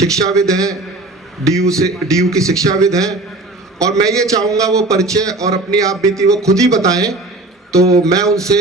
शिक्षाविद हैं, डीयू की शिक्षाविद हैं, और मैं ये चाहूँगा वो परिचय और अपनी आप बीती वो खुद ही बताएं। तो मैं उनसे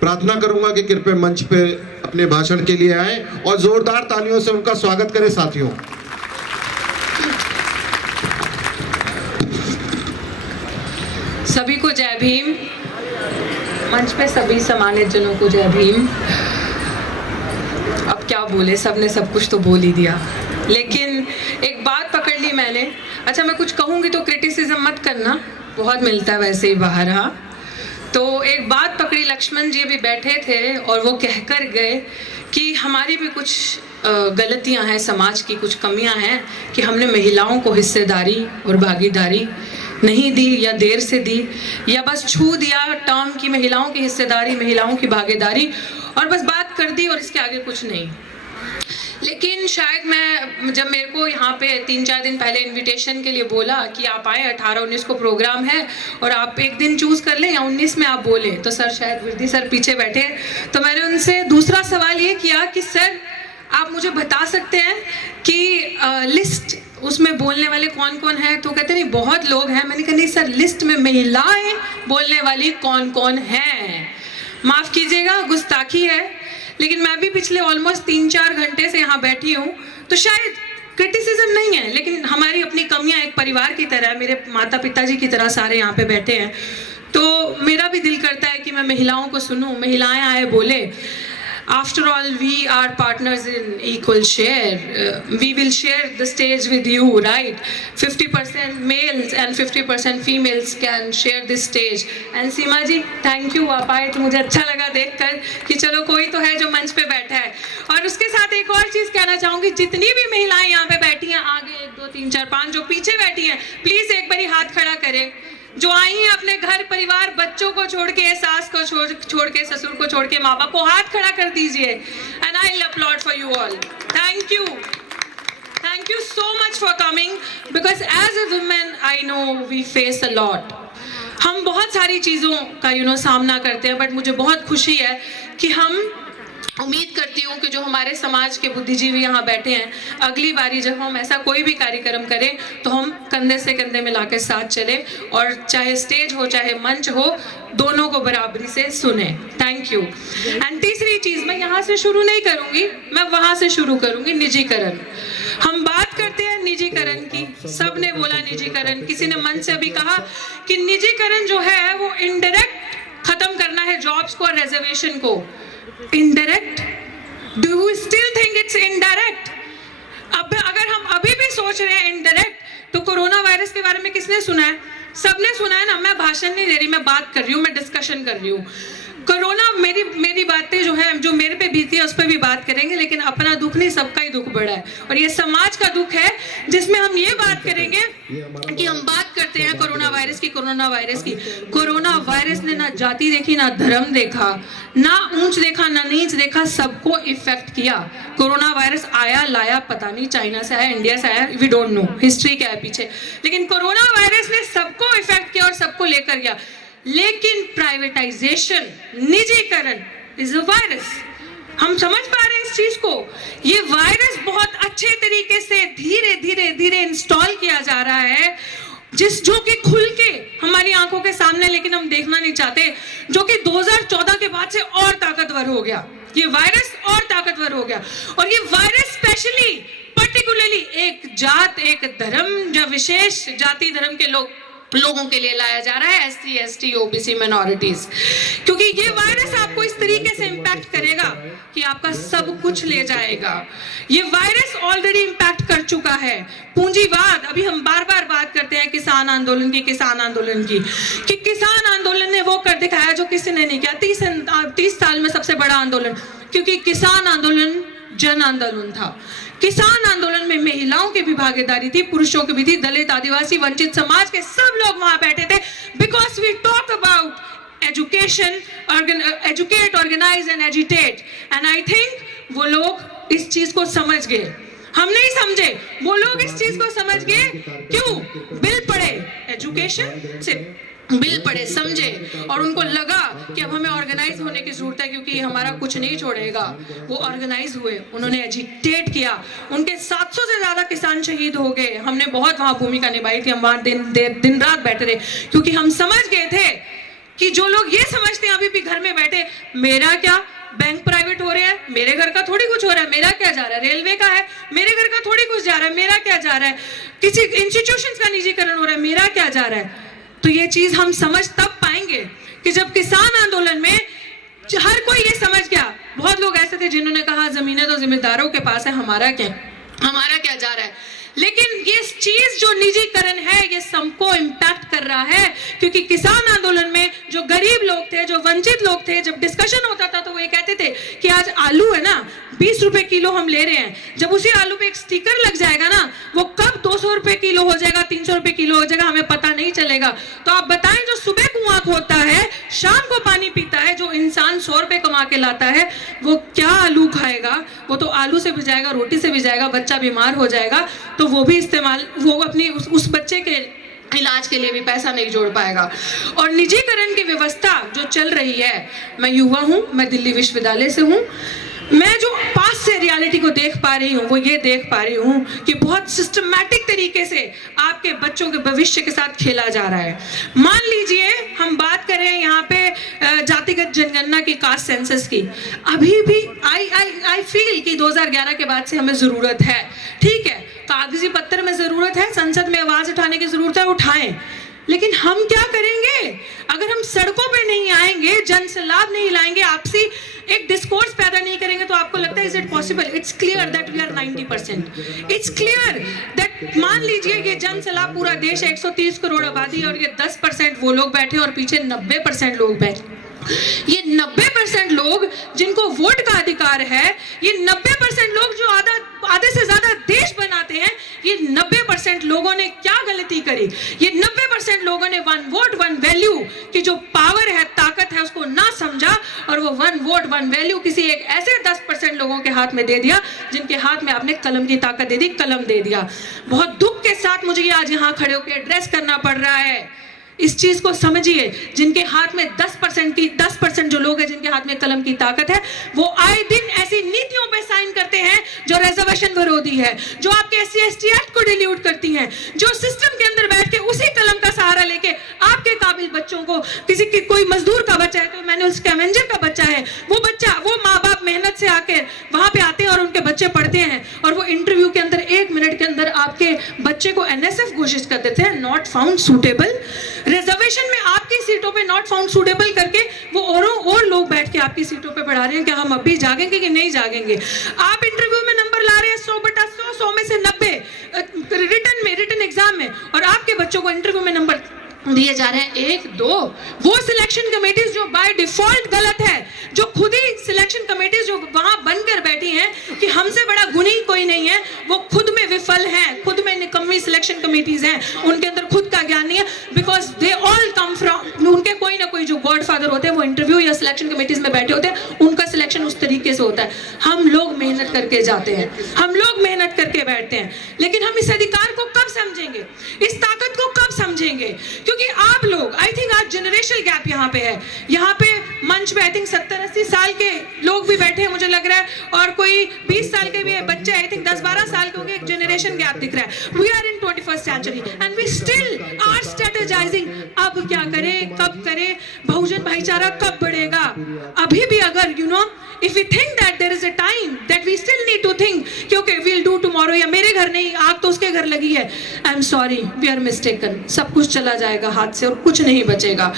प्रार्थना करूँगा कि कृपया मंच पे अपने भाषण के लिए आएं और जोरदार तालियों से उनका स्वागत करें साथियों। सभी को जय भीम। मंच पे सभी सम्मानित जनों को जय भीम। अब क्या बोले, सबने सब कुछ तो बोल ही दिया, लेकिन एक बात पकड़ ली मैंने। अच्छा, मैं कुछ कहूँगी तो क्रिटिसिज्म मत करना, बहुत मिलता है वैसे ही बाहर। हाँ, तो एक बात पकड़ी, लक्ष्मण जी भी बैठे थे और वो कहकर गए कि हमारी भी कुछ गलतियां हैं, समाज की कुछ कमियां हैं कि हमने महिलाओं को हिस्सेदारी और भागीदारी नहीं दी, या देर से दी, या बस छू दिया टर्म की महिलाओं की हिस्सेदारी, महिलाओं की भागीदारी, और बस बात कर दी और इसके आगे कुछ नहीं। लेकिन शायद मैं, जब मेरे को यहाँ पे 3-4 दिन पहले इनविटेशन के लिए बोला कि आप आए, 18-19 को प्रोग्राम है और आप एक दिन चूज कर लें या 19 में आप बोले, तो सर, शायद विरदी सर पीछे बैठे, तो मैंने उनसे दूसरा सवाल ये किया कि सर आप मुझे बता सकते हैं कि लिस्ट उसमें बोलने वाले कौन कौन है? तो कहते नहीं बहुत लोग हैं। मैंने कहा नहीं सर, लिस्ट में महिलाएं बोलने वाली कौन कौन हैं? माफ कीजिएगा, गुस्ताखी है, लेकिन मैं भी पिछले ऑलमोस्ट 3-4 घंटे से यहाँ बैठी हूँ, तो शायद क्रिटिसिज्म नहीं है, लेकिन हमारी अपनी कमियाँ एक परिवार की तरह, मेरे माता पिताजी की तरह सारे यहाँ पे बैठे हैं, तो मेरा भी दिल करता है कि मैं महिलाओं को सुनूं, महिलाएं आए बोले। After all, we are partners in equal share. We will share the stage with you, right? 50% males and 50% females can share this stage. And Seema ji, thank you, आप आए तो मुझे अच्छा लगा देखकर कि चलो कोई तो है जो मंच पे बैठा है। और उसके साथ एक और चीज़ कहना चाहूँगी, जितनी भी महिलाएं यहाँ पे बैठी हैं, आगे 1, 2, 3, 4, 5 जो पीछे बैठी हैं, प्लीज़ एक बारी हाथ खड़ा करें। जो आई हैं अपने घर परिवार, बच्चों को छोड़ के, सास को छोड़ के, ससुर को छोड़ के, माँ बाप को, हाथ खड़ा कर दीजिए। And I will upload for you all. Thank you so much for coming, because as a women I know we face a lot. हम बहुत सारी चीज़ों का सामना करते हैं, बट मुझे बहुत खुशी है कि हम, उम्मीद करती हूँ कि जो हमारे समाज के बुद्धिजीवी यहाँ बैठे हैं, अगली बारी जब हम ऐसा कोई भी कार्यक्रम करें तो हम कंधे से कंधे मिला के साथ चलें, और चाहे स्टेज हो चाहे मंच हो, दोनों को बराबरी से सुने। Thank you. एंड तीसरी चीज़, मैं यहाँ से शुरू नहीं करूँगी, मैं वहाँ से शुरू करूँगी, निजीकरण। हम बात करते हैं निजीकरण की, सब ने बोला निजीकरण, किसी ने मन से अभी कहा कि निजीकरण जो है वो इनडायरेक्ट खत्म करना है जॉब्स को और रिजर्वेशन को। Indirect? Do you still think it's indirect? अब अगर हम अभी भी सोच रहे हैं indirect, तो कोरोना वायरस के बारे में किसने सुना है? सबने सुना है ना। मैं भाषण नहीं दे रही, मैं बात कर रही हूँ, मैं डिस्कशन कर रही हूँ। कोरोना, मेरी बातें जो है, जो मेरे पे बीती है उस पर भी बात करेंगे, लेकिन अपना दुख नहीं, सबका ही दुख बड़ा है, और ये समाज का दुख है, जिसमें हम ये बात करेंगे कि हम बात करते हैं कोरोना वायरस की। कोरोना वायरस ने ना जाति देखी, ना धर्म देखा, ना ऊंच देखा, ना नीच देखा, सबको इफेक्ट किया। कोरोना वायरस आया लाया पता नहीं, चाइना से आया, इंडिया से आया, वी डोंट नो, हिस्ट्री क्या है पीछे, लेकिन कोरोना वायरस ने सबको इफेक्ट किया और सबको लेकर गया। लेकिन प्राइवेटाइजेशन, निजीकरण इज अ वायरस। हम समझ पा रहे हैं इस चीज को? ये वायरस बहुत अच्छे तरीके से धीरे धीरे धीरे इंस्टॉल किया जा रहा है, जो कि खुल के हमारी आंखों के सामने, लेकिन हम देखना नहीं चाहते, जो कि 2014 के बाद से और ताकतवर हो गया। ये वायरस और ताकतवर हो गया, और ये वायरस स्पेशली पर्टिकुलरली एक जात, एक धर्म, जो विशेष जाति धर्म के लोगों के लिए लाया जा रहा है, SC, ST, OBC माइनॉरिटीज, क्योंकि ये वायरस आपको इस तरीके से इंपैक्ट करेगा कि आपका सब कुछ ले जाएगा। ये वायरस ऑलरेडी इंपैक्ट कर चुका है। पूंजीवाद, अभी हम बार बार बात करते हैं किसान आंदोलन की, कि किसान आंदोलन ने वो कर दिखाया जो किसी ने नहीं किया। 30 साल में सबसे बड़ा आंदोलन, क्योंकि किसान आंदोलन जन आंदोलन था। किसान आंदोलन में महिलाओं की भी भागीदारी थी, पुरुषों की भी थी, दलित, आदिवासी, वंचित समाज के सब लोग वहां बैठे थे, because we talk about education, educate, organise and agitate. And I think वो लोग इस चीज को समझ गए, हम नहीं समझे, वो लोग इस चीज को समझ गए। क्यों? बिल पढ़े, एजुकेशन से बिल पढ़े, समझे और उनको लगा कि अब हमें ऑर्गेनाइज होने की जरूरत है क्योंकि हमारा कुछ नहीं छोड़ेगा, वो ऑर्गेनाइज हुए, उन्होंने एजिटेट किया, उनके 700 से ज्यादा किसान शहीद हो गए। हमने बहुत वहां भूमिका निभाई थी, हम वहां दिन रात बैठे रहे क्योंकि हम समझ गए थे कि जो लोग ये समझते हैं अभी भी घर में बैठे, मेरा क्या, बैंक प्राइवेट हो रहे हैं, मेरे घर का थोड़ी कुछ हो रहा है, मेरा क्या जा रहा है, रेलवे का है, मेरे घर का थोड़ी कुछ जा रहा है, मेरा क्या जा रहा है, किसी इंस्टीट्यूशंस का निजीकरण हो रहा है, मेरा क्या जा रहा है। तो ये चीज हम समझ तब पाएंगे कि जब किसान आंदोलन में हर कोई ये समझ गया। बहुत लोग ऐसे थे जिन्होंने कहा जमीनें तो जिम्मेदारों के पास है, हमारा क्या जा रहा है। लेकिन ये चीज जो निजीकरण है ये सबको इम्पैक्ट कर रहा है क्योंकि किसान आंदोलन में जो गरीब लोग थे, जो वंचित लोग थे, जब डिस्कशन होता था तो वो ये कहते थे कि आज आलू है ना 20 रुपए किलो हम ले रहे हैं, जब उसी आलू पे एक स्टिकर लग जाएगा ना वो कब 200 रुपए किलो हो जाएगा, 300 रुपए किलो हो जाएगा, हमें पता नहीं चलेगा। तो आप बताएं, जो सुबह कुआं खोदता है, शाम को पानी पीता है, जो इंसान 100 रुपए कमा के लाता है, वो क्या आलू खाएगा? वो तो आलू से भी जाएगा, रोटी से भी जाएगा, बच्चा बीमार हो जाएगा तो वो भी इस्तेमाल, वो अपनी उस बच्चे के इलाज के लिए भी पैसा नहीं जोड़ पाएगा। और निजीकरण की व्यवस्था जो चल रही है, मैं युवा हूं, मैं दिल्ली विश्वविद्यालय से हूं, मैं जो पास से रियलिटी को देख पा रही हूँ वो ये देख पा रही हूँ कि बहुत सिस्टमैटिक तरीके से आपके बच्चों के भविष्य के साथ खेला जा रहा है। मान लीजिए हम बात करें यहाँ पे जातिगत जनगणना की, कास्ट सेंसस की, अभी भी आई फील कि 2011 के बाद से हमें जरूरत है। ठीक है, कागजी पत्थर में जरूरत है, संसद में आवाज उठाने की जरूरत है, उठाएं, लेकिन हम क्या करेंगे अगर हम सड़कों पे नहीं आएंगे, जन से लाभ नहीं लाएंगे, आपसी एक डिस्कोर्स पैदा नहीं करेंगे? तो आपको लगता है is it possible? It's clear that we are 90%। It's clear that, मान लीजिए ये जन सलाह पूरा देश है, 130 करोड़ आबादी और ये 10% वो लोग बैठे और पीछे 90% लोग बैठे। ये 90% लोग जिनको वोट का अधिकार है, ये 90% लोग जो आधे से ज्यादा देश बनाते हैं, ये 90% लोगों ने क्या गलती करी? ये 90% लोगों ने वन वोट वन वैल्यू की जो पावर है, ताकत है, उसको ना समझा और वो वन वोट वन वैल्यू किसी एक ऐसे 10% लोगों के हाथ में दे दिया जिनके हाथ में आपने कलम की ताकत दे दी, कलम दे दिया। बहुत दुख के साथ मुझे ये आज यहाँ खड़े होकर एड्रेस करना पड़ रहा है। इस चीज को समझिए, जिनके हाथ में 10% जो लोग हैं जिनके हाथ में कलम की ताकत है, वो आए दिन ऐसी नीतियों पे साइन करते हैं जो रिजर्वेशन विरोधी है, जो आपके SC/ST एक्ट को डिल्यूट करती हैं, जो सिस्टम के अंदर बैठ के उसी कलम का सहारा लेके आपके काबिल बच्चों को, किसी की कोई मजदूर का बच्चा है तो मैनुअल स्कैवेंजर का बच्चा है, वो माँ बाप मेहनत से आके वहां पे आते हैं और उनके बच्चे पढ़ते हैं और वो इंटरव्यू के अंदर 1 मिनट के अंदर आपके बच्चे को NSF घोषित कर देते हैं, नॉट फाउंड सूटेबल। रिजर्वेशन में आपकी सीटों पे नॉट फाउंड सूटेबल करके वो और लोग बैठ के आपकी सीटों पे पढ़ा रहे हैं। क्या हम अभी जागेंगे कि नहीं जागेंगे? आप इंटरव्यू में नंबर ला रहे हैं 100/100 में से 90 रिटन एग्जाम में, और आपके बच्चों को इंटरव्यू में नंबर दिए जा रहे हैं 1, 2। वो सिलेक्शन कमेटीज जो बाय डिफॉल्ट गलत है, जो खुद ही सिलेक्शन कमेटीज जो वहां बनकर बैठी हैं कि हमसे बड़ा गुणी कोई नहीं है, वो खुद में विफल हैं, खुद में निकम्मी सिलेक्शन कमेटीज हैं, उनके अंदर खुद का ज्ञान नहीं है, because they all come from, उनके कोई ना कोई जो गॉडफादर होते हैं वो इंटरव्यू या सिलेक्शन कमेटीज में बैठे होते हैं, उनका सिलेक्शन उस तरीके से होता है। हम लोग मेहनत करके जाते हैं, हम लोग मेहनत करके बैठते हैं, लेकिन हम इस अधिकार को कब समझेंगे, इस ताकत को कब समझेंगे? क्योंकि आप लोग, आई थिंक आज जनरेशनल गैप यहाँ पे है, यहाँ पे मंच पे आई थिंक 70-80 साल के लोग भी बैठे हैं मुझे लग रहा है, और कोई 20 साल के भी है बच्चे, आई थिंक 10-12 साल के होंगे, एक जनरेशन गैप दिख रहा है। We are in 21st century and we still are strategising. अब क्या करें, कब करें, बहुजन भाईचारा कब बढ़ेगा? अभी भी अगर if we think that there is a time that we still need to think कि okay we'll do tomorrow, या मेरे घर नहीं, आग तो उसके घर लगी है, I'm sorry, we are mistaken। सब कुछ चला जाएगा हाथ से और कुछ नहीं बचेगा,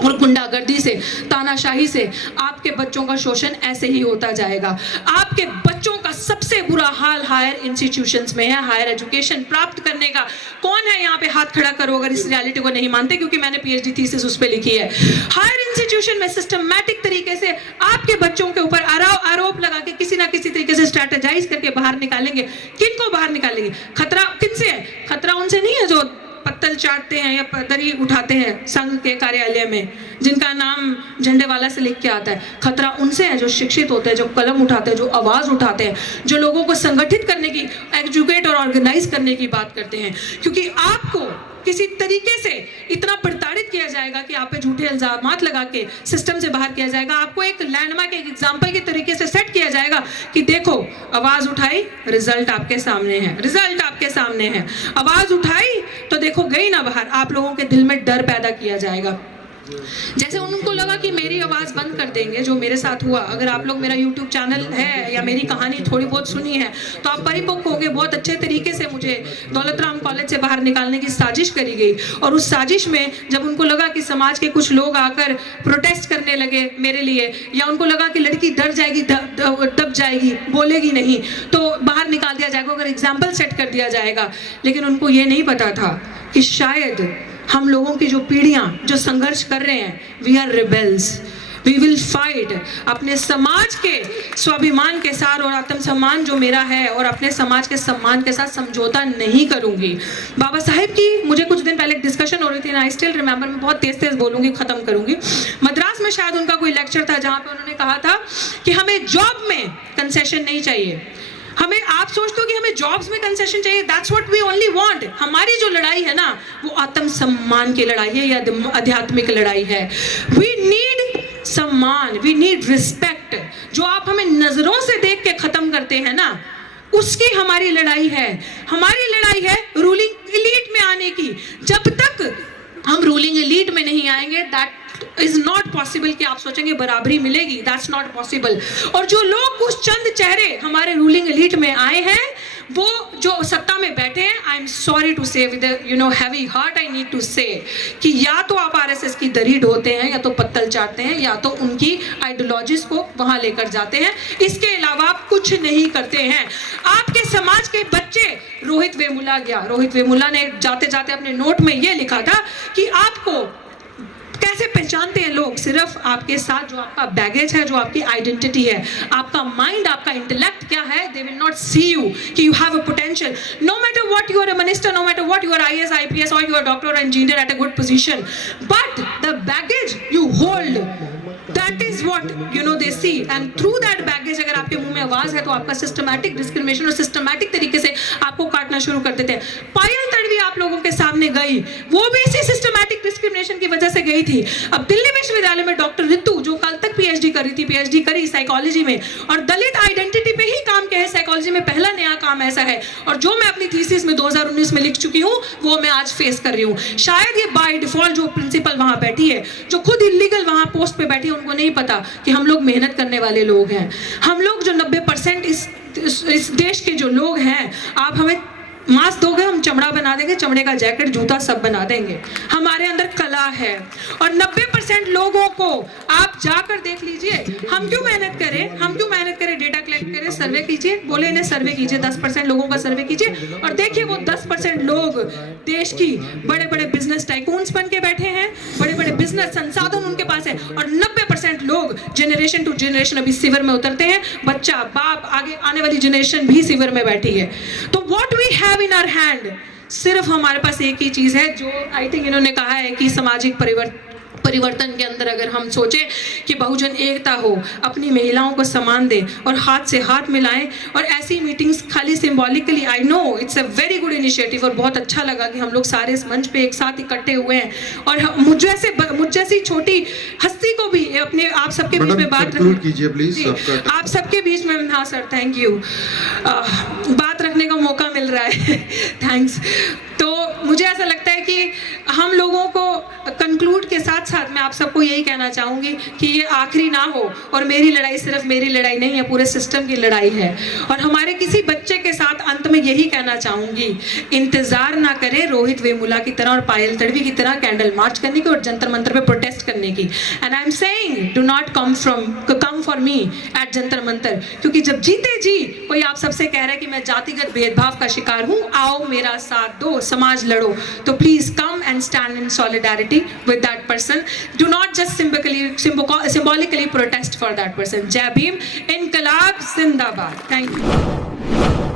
और गुंडागर्दी से, तानाशाही से आपके बच्चों का शोषण ऐसे ही होता जाएगा। आपके बच्चों का सबसे बुरा हाल हायर इंस्टीट्यूशंस में है। हायर एजुकेशन प्राप्त करने का कौन है यहाँ पे? हाथ खड़ा करो अगर इस रियलिटी को नहीं मानते, क्योंकि मैंने PhD थीसिस उस पर लिखी है। हायर इंस्टीट्यूशन में सिस्टमैटिक तरीके से आपके बच्चों के ऊपर आरोप लगा के किसी ना किसी तरीके से स्ट्रेटेजाइज करके बाहर निकालेंगे। किनको बाहर निकालेंगे? खतरा किनसे है? खतरा उनसे नहीं है जो पत्तल चाटते हैं या दरी उठाते हैं संघ के कार्यालय में, जिनका नाम झंडे वाला से लिख के आता है, खतरा उनसे है जो शिक्षित होते हैं, जो कलम उठाते हैं, जो आवाज उठाते हैं, जो लोगों को संगठित करने की, एजुकेट और ऑर्गेनाइज करने की बात करते हैं। क्योंकि आपको किसी तरीके से इतना प्रताड़ित किया जाएगा कि आप पे झूठे इल्जामात लगा के सिस्टम से बाहर किया जाएगा। आपको एक लैंडमार्क, एक एग्जाम्पल के तरीके से सेट किया जाएगा कि देखो आवाज उठाई, रिजल्ट आपके सामने है, रिजल्ट आपके सामने है। आवाज उठाई तो देखो गई ना बाहर, आप लोगों के दिल में डर पैदा किया जाएगा। जैसे उनको लगा कि मेरी आवाज़ बंद कर देंगे, जो मेरे साथ हुआ। अगर आप लोग मेरा YouTube चैनल है या मेरी कहानी थोड़ी बहुत सुनी है तो आप परिपक्व होंगे। बहुत अच्छे तरीके से मुझे दौलत राम कॉलेज से बाहर निकालने की साजिश करी गई, और उस साजिश में जब उनको लगा कि समाज के कुछ लोग आकर प्रोटेस्ट करने लगे मेरे लिए, या उनको लगा कि लड़की डर जाएगी, दब जाएगी, बोलेगी नहीं, तो बाहर निकाल दिया जाएगा, अगर एग्जाम्पल सेट कर दिया जाएगा। लेकिन उनको ये नहीं पता था कि शायद हम लोगों की जो पीढ़ियां जो संघर्ष कर रहे हैं, we are rebels, we will fight. अपने समाज के स्वाभिमान के साथ और आत्मसम्मान जो मेरा है और अपने समाज के सम्मान के साथ समझौता नहीं करूंगी। बाबा साहेब की मुझे कुछ दिन पहले एक डिस्कशन हो रही थी, आई स्टिल रिमेंबर, मैं बहुत तेज तेज बोलूंगी, खत्म करूंगी। मद्रास में शायद उनका कोई लेक्चर था जहां पे उन्होंने कहा था कि हमें जॉब में कंसेशन नहीं चाहिए। हमें, आप सोचते हो कि हमें जॉब्स में कंसेशन चाहिए, that's what we only want. हमारी जो लड़ाई है ना वो आत्मसम्मान की लड़ाई है या आध्यात्मिक लड़ाई है। वी नीड सम्मान, वी नीड रिस्पेक्ट। जो आप हमें नजरों से देख के खत्म करते हैं ना, उसकी हमारी लड़ाई है। हमारी लड़ाई है रूलिंग एलीट में आने की। जब तक हम रूलिंग एलीट में नहीं आएंगे, दैट इज नॉट पॉसिबल कि आप सोचेंगे बराबरी मिलेगी, दैट्स नॉट पॉसिबल। और जो लोग कुछ चंद चेहरे हमारे रूलिंग एलीट में आए हैं, वो जो सत्ता में बैठे हैं, I am sorry to say with heavy heart I need to say कि या तो आप आरएसएस की दरी ढोते हैं, या तो पत्तल चाटते हैं, या तो उनकी आइडियोलॉजीज को वहां लेकर जाते हैं। इसके अलावा आप कुछ नहीं करते हैं। आपके समाज के बच्चे, रोहित वेमुला गया, रोहित वेमुला ने जाते जाते अपने नोट में ये लिखा था कि आपको कैसे पहचानते हैं लोग, सिर्फ आपके साथ जो आपका बैगेज है, जो आपकी आइडेंटिटी है, आपका माइंड, आपका इंटेलेक्ट क्या है। They will not see you कि you have a potential, no matter what you are a minister, no matter what you are IAS, IPS or you are doctor or engineer at a good position, but the baggage you hold, that is what they see. And through that baggage, अगर आपके मुंह में आवाज है तो आपका systematic discrimination और systematic तरीके से आपको काटना शुरू कर देते हैं। पायल तड़वी आप लोगों के सामने गई, वो भी इसी सिस्टमैटिक डिस्क्रिमिनेशन की वजह से गई थी। अब दिल्ली विश्वविद्यालय में डॉक्टर रितु, जो कल तक PhD कर रही थी, PhD करी साइकोलॉजी में, और दलित आइडेंटिटी पे ही काम किया है, साइकोलॉजी में पहला नया काम ऐसा है। और जो मैं अपनी थीसिस में 2019 में लिख चुकी हूँ, वो मैं आज फेस कर रही हूँ। शायद ये बाय डिफॉल्ट जो प्रिंसिपल वहां बैठी है, जो खुद इलीगल वहां पोस्ट पे बैठी है, उनको नहीं पता कि हम लोग मेहनत करने वाले लोग हैं। हम लोग जो 90% इस देश के जो लोग हैं, आप हमें मांस दोगे, हम चमड़ा बना देंगे, चमड़े का जैकेट, जूता सब बना देंगे। हमारे अंदर कला है। और 90% लोगों को आप जाकर देख लीजिए, हम क्यों मेहनत करें, हम क्यों मेहनत करें, डेटा कलेक्ट करें, सर्वे कीजिए, बोले इन्हें सर्वे कीजिए, 10% लोगों का सर्वे कीजिए, और देखिए वो 10% लोग देश की बड़े बड़े बिजनेस टाइकून्स बन के बैठे हैं, बड़े बड़े बिजनेस संसाधन उनके पास है, और 90% लोग जनरेशन टू जनरेशन अभी सिवर में उतरते हैं। बच्चा, बाप, आगे आने वाली जनरेशन भी सिवर में बैठी है। तो what we have in our hand, सिर्फ हमारे पास एक ही चीज है, जो आई थिंक इन्होंने कहा है कि सामाजिक परिवर्तन के अंदर अगर हम सोचें कि बहुजन एकता हो, अपनी महिलाओं को सम्मान दें और हाथ से हाथ मिलाएं, और ऐसी मीटिंग्स खाली symbolically, I know it's a very good initiative, और बहुत अच्छा लगा कि हम लोग सारे इस मंच पे एक साथ इकट्ठे हुए हैं, और मुझ जैसी छोटी हस्ती को भी अपने आप सबके बीच में बात कीजिए प्लीज, आप सबके बीच में, हाँ सर थैंक यू, बात रखने का मौका मिल रहा है थैंक्स। तो मुझे ऐसा लगता है कि हम लोगों को कंक्लूड के साथ साथ मैं आप सबको यही कहना चाहूँगी कि ये आखिरी ना हो, और मेरी लड़ाई सिर्फ मेरी लड़ाई नहीं है, पूरे सिस्टम की लड़ाई है। और हमारे किसी बच्चे के साथ अंत में यही कहना चाहूँगी, इंतज़ार ना करें रोहित वेमुला की तरह और पायल तड़वी की तरह कैंडल मार्च करने की और जंतर मंतर पे प्रोटेस्ट करने की। And I am saying do not come for me at Jantar Mantar, क्योंकि जब जीते जी कोई आप सबसे कह रहा है कि मैं जातिगत भेदभाव का शिकार हूँ, आओ मेरा साथ दो, समाज लड़ो, तो please come and stand in solidarity with that person. Do not just symbolically protest for that person. Jai Bhim, Inqilab Zindabad. Thank you.